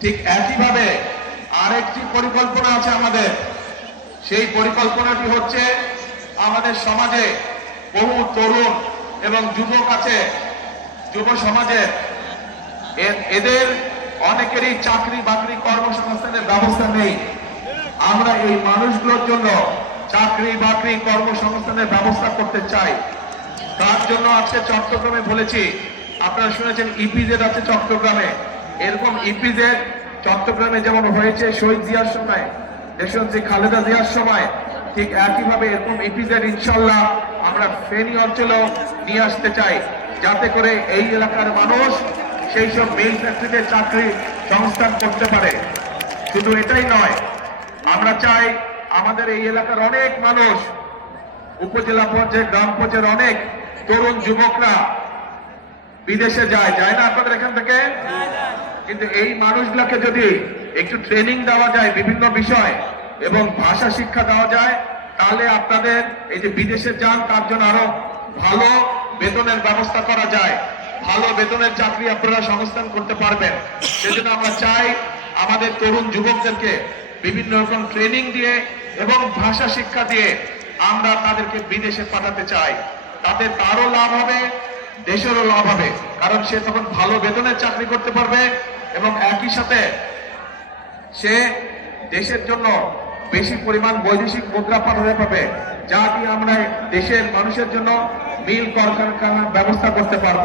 ঠিক একইভাবে আরেকটি পরিকল্পনা আছে আমাদের। সেই পরিকল্পনাটি হচ্ছে আমাদের সমাজে বহু তরুণ এবং যুবক আছে, যুব সমাজের এ- এদের অনেকেরই চাকরি বাকরি কর্মসংস্থানের ব্যবস্থা নেই। আমরা এই মানুষগুলোর জন্য চাকরি বাকরি কর্মসংস্থানের ব্যবস্থা করতে চাই। তার জন্য আজকে চট্টগ্রামে বলেছি, আপনারা শুনেছেন, ইপিজেড আছে চট্টগ্রামে। এরকম ইপিজেড চট্টগ্রামে যেমন হয়েছে শহীদ জিয়ার সময়, দেশনেত্রী খালেদা জিয়ার সময়, ঠিক একইভাবে এরকম ইপিজেড ইনশাল্লাহ আমরা ফেনী অঞ্চলেও নিয়ে আসতে চাই, যাতে করে এই এলাকার মানুষ সেই সব মিল ফ্যাক্টরিতে চাকরি সংস্থান করতে পারে। শুধু এটাই নয়, আমরা চাই আমাদের এই এলাকার অনেক মানুষ, উপজেলা পর্যায়ে, গ্রাম পর্যায়ের অনেক তরুণ যুবকরা বিদেশে যায়। যায় না আপনাদের এখান থেকে? কিন্তু এই মানুষগুলোকে যদি একটু ট্রেনিং দেওয়া যায় বিভিন্ন বিষয় এবং ভাষা শিক্ষা দেওয়া যায়, তাহলে আপনাদের এই যে বিদেশে যান, তার জন্য আরও ভালো বেতনের ব্যবস্থা করা যায়। ভালো বেতনের চাকরি আপনারা সংস্থান করতে পারবেন। সেজন্য আমরা চাই আমাদের তরুণ যুবকদেরকে বিভিন্ন রকম ট্রেনিং দিয়ে এবং ভাষা শিক্ষা দিয়ে আমরা তাদেরকে বিদেশে পাঠাতে চাই। তাতে তারও লাভ হবে, দেশেরও লাভ হবে। কারণ সে তখন ভালো বেতনের চাকরি করতে পারবে এবং একই সাথে সে দেশের জন্য বেশি পরিমাণ বৈদেশিক মুদ্রা পাঠাতে পারবে, যা দিয়ে আমরা দেশের মানুষের জন্য মিল, কলকারখানার ব্যবস্থা করতে পারব।